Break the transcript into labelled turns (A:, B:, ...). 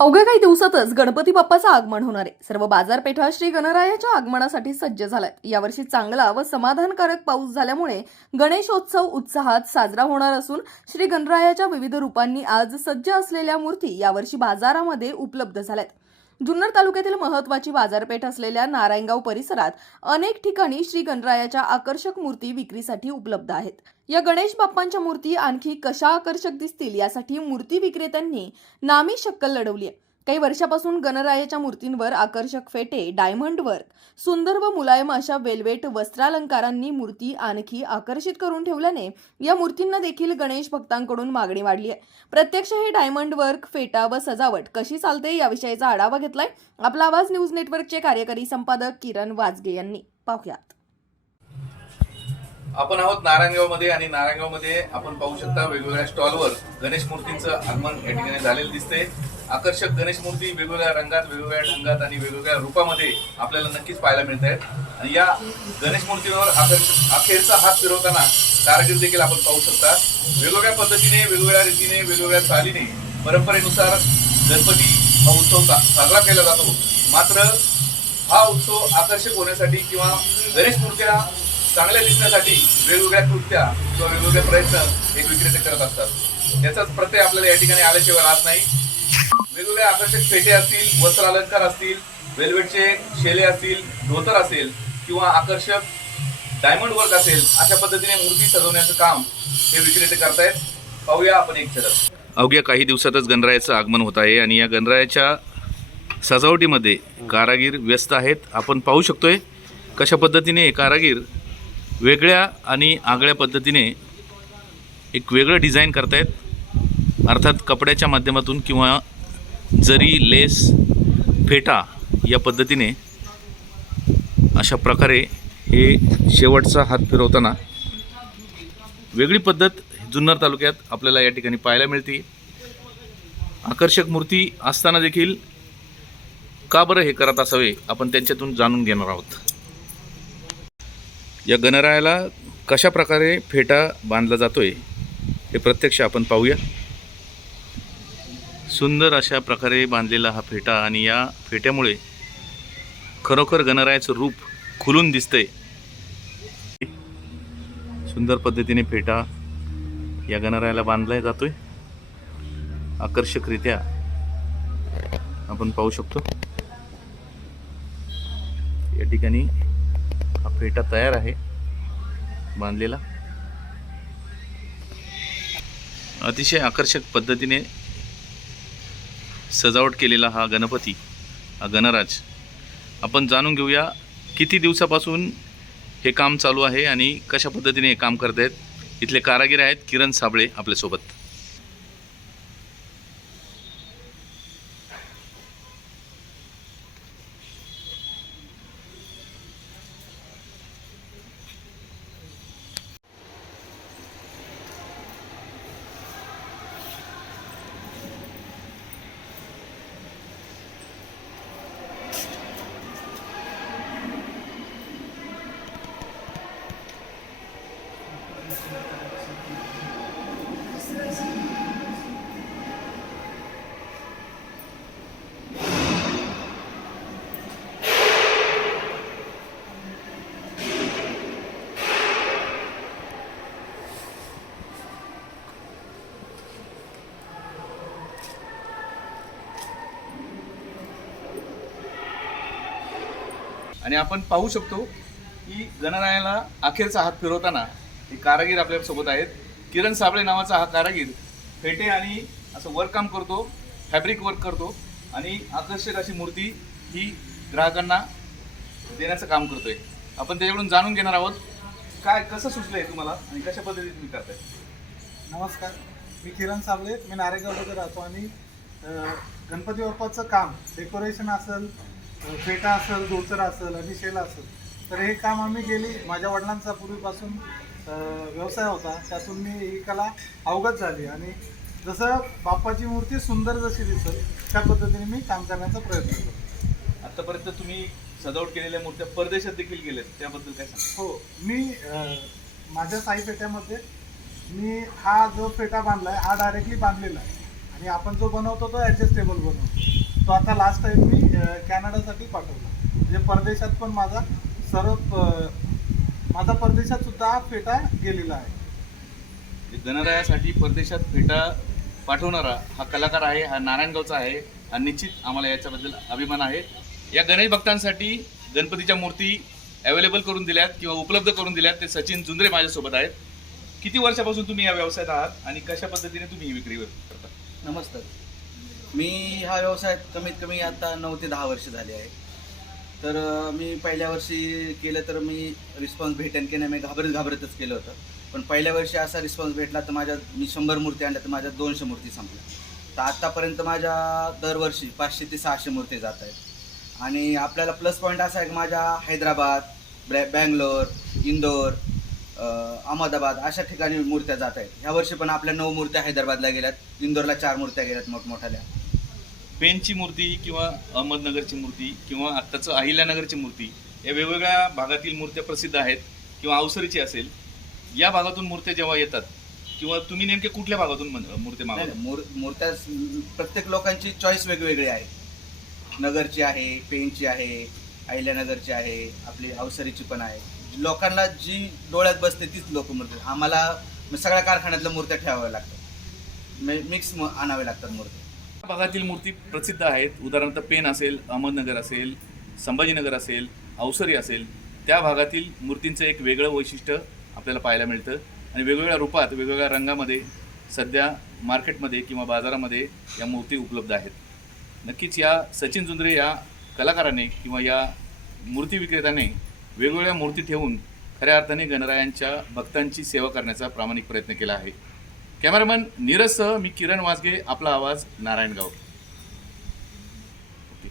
A: अवघ्या काही दिवसातच गणपती बाप्पाचं आगमन होणार आहे. सर्व बाजारपेठा श्री गणरायाच्या आगमनासाठी सज्ज झाल्यात. यावर्षी चांगला व समाधानकारक पाऊस झाल्यामुळे गणेशोत्सव उत्साहात साजरा होणार असून श्री गणरायाच्या विविध रूपांनी आज सज्ज असलेल्या मूर्ती यावर्षी बाजारामध्ये उपलब्ध झाल्यात. जुन्नर तालुक्यातील महत्वाची बाजारपेठ असलेल्या नारायणगाव परिसरात अनेक ठिकाणी श्री गणरायाच्या आकर्षक मूर्ती विक्रीसाठी उपलब्ध आहेत. या गणेश बाप्पांच्या मूर्ती आणखी कशा आकर्षक दिसतील यासाठी मूर्ती विक्रेत्यांनी नामी शक्कल लढवली आहे. काही वर्षापासून गणरायाच्या मूर्तींवर आकर्षक फेटे डायमंड वर्क सुंदर व मुलायम अशा वेल्वेट वस्त्रालंकारांनी मूर्ती आणखी आकर्षित करून ठेवल्याने या मूर्तींना देखील गणेश भक्तांकडून मागणी वाढली आहे. प्रत्यक्ष हे डायमंड वर्क फेटा व सजावट कशी चालते याविषयीचा आढावा घेतलाय. आपला आवाज न्यूज नेटवर्कचे कार्यकारी संपादक किरण वाजगे यांनी. पाहुयात.
B: आपण आहोत नारायणगावमध्ये आणि नारायणगावमध्ये आपण पाहू शकता वेगवेगळ्या स्टॉलवर गणेश मूर्तींचं आगमन या ठिकाणी झालेलं दिसते आकर्षक गणेश मूर्ती वेगवेगळ्या रंगात वेगवेगळ्या ढंगात आणि वेगवेगळ्या रूपामध्ये आपल्याला नक्कीच पाहायला मिळत आहेत. आणि या गणेश मूर्तीवर आकर्षक अखेरचा हात फिरवताना कारगिर देखील आपण पाहू शकता. वेगवेगळ्या पद्धतीने वेगवेगळ्या रीतीने वेगवेगळ्या चालीने परंपरेनुसार गणपती हा उत्सव साजरा केला जातो. मात्र हा उत्सव आकर्षक होण्यासाठी किंवा गणेश मूर्त्या चांगल्या दिसण्यासाठी वेगवेगळ्या कृत्या किंवा वेगवेगळे प्रयत्न हे विक्रेते करत असतात. याचाच प्रत्यय आपल्याला या ठिकाणी आल्याशिवाय राहत नाही. वेगवेगळ्या आकर्षक पेटे असतील वस्त्र अलंकार असतील वेल्वेटचे शेले असतील धोतर असेल किंवा आकर्षक डायमंड वर्क असेल अशा पद्धतीने मूर्ती सजवण्याचं काम हे विक्रेते करतायत. पाहूया आपण एक झलक अवघ्या काही दिवसातच गणरायाचं आगमन होत आहे आणि या गणरायाच्या सजावटीमध्ये कारागीर व्यस्त आहेत. आपण पाहू शकतोय कशा पद्धतीने कारागीर वेगळ्या आणि आगळ्या पद्धतीने एक वेगळं डिझाईन करतायत. अर्थात कपड्याच्या माध्यमातून किंवा जरी लेस फेटा या पद्धतीने अशा प्रकारे हे शेवटचा हात फिरवताना वेगळी पद्धत जुन्नर तालुक्यात आपल्याला या ठिकाणी पाहायला मिळते. आकर्षक मूर्ती असताना देखील का बरं हे करत असावे आपण त्यांच्यातून जाणून घेणार आहोत. या गणरायाला कशा प्रकारे फेटा बांधला जातो आहे हे प्रत्यक्ष आपण पाहूया. सुंदर अशा प्रकारे बांधलेला हा फेटा आणि या फेट्यामुळे खरोखर गणरायाचं रूप खुलून दिसतंय. सुंदर पद्धतीने फेटा या गणरायाला बांधला जातोय. आकर्षकरित्या आपण पाहू शकतो. या ठिकाणी हा फेटा तयार आहे बांधलेला. अतिशय आकर्षक पद्धतीने सजावट केलेला हा गणपती हा गणराज. आपण जाणून घेऊया किती दिवसापासून हे काम चालू आहे आणि कशा पद्धतीने हे काम करत आहेत इथले कारागीर आहेत किरण साबळे आपल्यासोबत. आणि आपण पाहू शकतो की गणरायाला अखेरचा हात फिरवताना हे कारागीर आपल्यासोबत आहेत. किरण साबळे नावाचा हा कारागीर फेटे आणि असं वर्क काम करतो फॅब्रिक वर्क करतो आणि आकर्षक अशी मूर्ती ही ग्राहकांना देण्याचं काम करतोय. आपण त्याच्याकडून जाणून घेणार आहोत. काय कसं सुचलं आहे तुम्हाला आणि कशा पद्धतीने तुम्ही करताय?
C: नमस्कार. मी किरण साबळे मी नारेगावमध्ये राहतो आणि गणपती बाप्पाचं काम डेकोरेशन असेल फेटा असेल धोतर असेल आणि शेला असेल तर हे काम आम्ही गेली माझ्या वडिलांचा पूर्वीपासून व्यवसाय होता. त्यातून मी ही कला अवगत झाली आणि जसं बाप्पाची मूर्ती सुंदर जशी दिसेल त्या पद्धतीने मी काम करण्याचा प्रयत्न करतो
B: आतापर्यंत तुम्ही सजावट केलेल्या मूर्त्या परदेशात देखील गेल्यात त्याबद्दल काय सांगा
C: हो मी माझ्या साई फेट्यामध्ये मी हा जो फेटा बांधलाय हा डायरेक्टली बांधलेला आहे. आणि आपण जो बनवतो तो ॲडजस्टेबल बनवतो. तो आता लास्ट टाइम मी कॅनडासाठी पाठवला. म्हणजे परदेशात पण माझा सर्व माझा परदेशात सुद्धा हा फेटा गेलेला आहे.
B: गणरायासाठी परदेशात फेटा पाठवणारा हा कलाकार आहे हा नारायणगावचा आहे हा निश्चित आम्हाला याच्याबद्दल अभिमान आहे. या गणेश भक्तांसाठी गणपतीच्या मूर्ती अवेलेबल करून दिल्यात किंवा उपलब्ध करून दिल्यात ते सचिन जुंद्रे माझ्यासोबत आहेत. किती वर्षापासून तुम्ही या व्यवसायात आहात आणि कशा पद्धतीने तुम्ही ही विक्री करता?
D: नमस्कार. मी हा व्यवसाय कमीत कमी आता नऊ ते दहा वर्ष झाले आहे. तर मी पहिल्या वर्षी केलं तर मी रिस्पॉन्स भेटेन की नाही मी घाबरत घाबरतच केलं होतं. पण पहिल्या वर्षी असा रिस्पॉन्स भेटला तर माझ्या मी शंभर मूर्ती आणल्या तर माझ्या दोनशे मूर्ती संपल्या. तर आत्तापर्यंत माझ्या दरवर्षी पाचशे ते सहाशे मूर्ती जात आहेत. आणि आपल्याला प्लस पॉईंट असा आहे की माझ्या हैदराबाद ब्रॅ बँगलोर इंदोर अहमदाबाद अशा ठिकाणी मूर्त्या जात आहेत. ह्या वर्षी पण आपल्या नऊ मूर्त्या हैदराबादला गेल्यात इंदोरला चार मूर्त्या गेल्यात मोठमोठ्याल्या
B: पेनची मूर्ती किंवा अहमदनगरची मूर्ती किंवा आत्ताचं अहिल्यानगरची मूर्ती या वेगवेगळ्या भागातील मूर्त्या प्रसिद्ध आहेत किंवा अवसरीची असेल या भागातून मूर्त्या जेव्हा येतात किंवा तुम्ही नेमके कुठल्या भागातून मूर्ती मागवता?
D: मूर्त्या प्रत्येक लोकांची चॉईस वेगवेगळी आहे. नगरची आहे पेनची आहे अहिल्यानगरची आहे आपली अवसरीची पण आहे. लोकांना जी डोळ्यात बसते तीच लोक मूर्ती. आम्हाला सगळ्या कारखान्यातल्या मूर्त्या ठेवाव्या लागतात. मिक्स आणावे लागतात मूर्त्या.
B: भागातील मूर्ती प्रसिद्ध आहेत. उदाहरणार्थ पेन असेल अहमदनगर असेल संभाजीनगर असेल अवसरी असेल त्या भागातील मूर्तींचं एक वेगळं वैशिष्ट्य आपल्याला पाहायला मिळतं. आणि वेगवेगळ्या रूपात वेगवेगळ्या रंगामध्ये सध्या मार्केटमध्ये किंवा बाजारामध्ये या मूर्ती उपलब्ध आहेत. नक्कीच या सचिन जुंद्रे या कलाकाराने किंवा या मूर्ती विक्रेत्याने वेगवेगळ्या मूर्ती ठेवून खऱ्या अर्थाने गणरायांच्या भक्तांची सेवा करण्याचा प्रामाणिक प्रयत्न केला आहे. कॅमेरामन नीरजसह मी किरण वाजगे आपला आवाज नारायणगाव ओके.